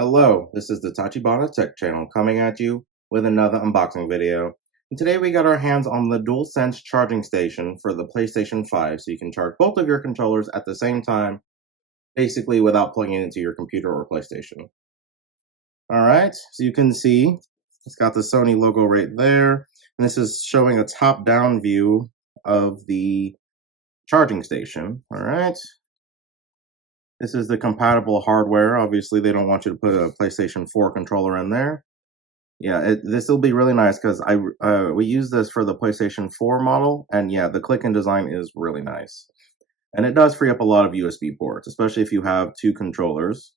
Hello, this is the Tachibana Tech channel coming at you with another unboxing video. And today we got our hands on the DualSense charging station for the PlayStation 5, so you can charge both of your controllers at the same time, basically without plugging it into your computer or PlayStation. Alright, so you can see it's got the Sony logo right there, and this is showing a top-down view of the charging station. Alright. This is the compatible hardware. Obviously, they don't want you to put a PlayStation 4 controller in there. Yeah, this will be really nice because we use this for the PlayStation 4 model, and yeah, the click-in design is really nice. And it does free up a lot of USB ports, especially if you have two controllers.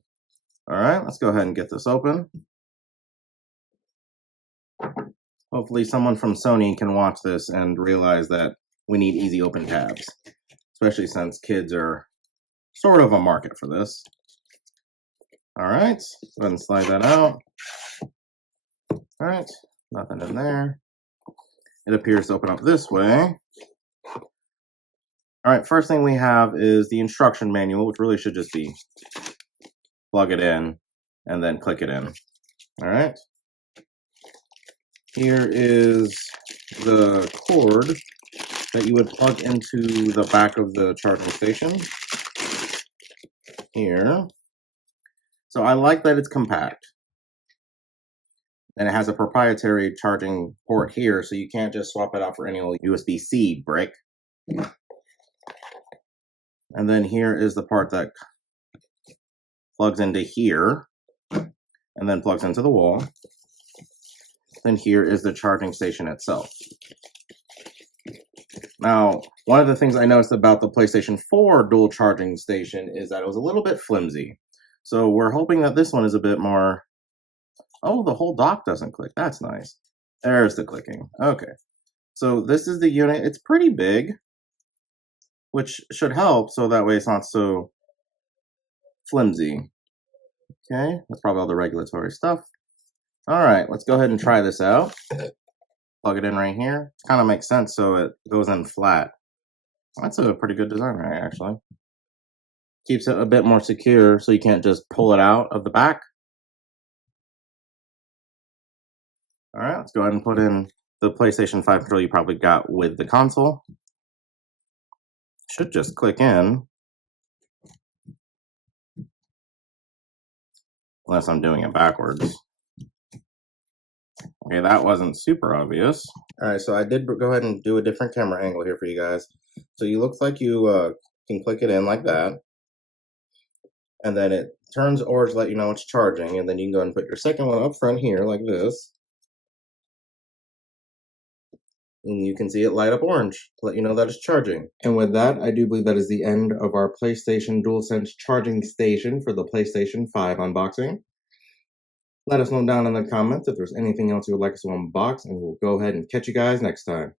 All right, let's go ahead and get this open. Hopefully someone from Sony can watch this and realize that we need easy open tabs, especially since kids are sort of a market for this. All right, go ahead and slide that out. All right, nothing in there. It appears to open up this way. All right, first thing we have is the instruction manual, which really should just be plug it in and then click it in. All right. Here is the cord that you would plug into the back of the charging station. Here. So I like that it's compact. And it has a proprietary charging port here, so you can't just swap it out for any old USB-C brick. And then here is the part that plugs into here, and then plugs into the wall. Then here is the charging station itself. Now, one of the things I noticed about the PlayStation 4 dual charging station is that it was a little bit flimsy. So we're hoping that this one is a bit more... Oh, the whole dock doesn't click. That's nice. There's the clicking. Okay. So this is the unit. It's pretty big, which should help, so that way it's not so flimsy. Okay, that's probably all the regulatory stuff. All right, let's go ahead and try this out. Plug it in right here. Kind of makes sense, so it goes in flat. That's a pretty good design, right, actually. Keeps it a bit more secure, so you can't just pull it out of the back. All right, let's go ahead and put in the PlayStation 5 controller you probably got with the console. Should just click in. Unless I'm doing it backwards. Okay, that wasn't super obvious. All right, so I did go ahead and do a different camera angle here for you guys. So you looks like you can click it in like that. And then it turns orange to let you know it's charging. And then you can go ahead and put your second one up front here like this. And you can see it light up orange to let you know that it's charging. And with that, I do believe that is the end of our PlayStation DualSense charging station for the PlayStation 5 unboxing. Let us know down in the comments if there's anything else you would like us to unbox, and we'll go ahead and catch you guys next time.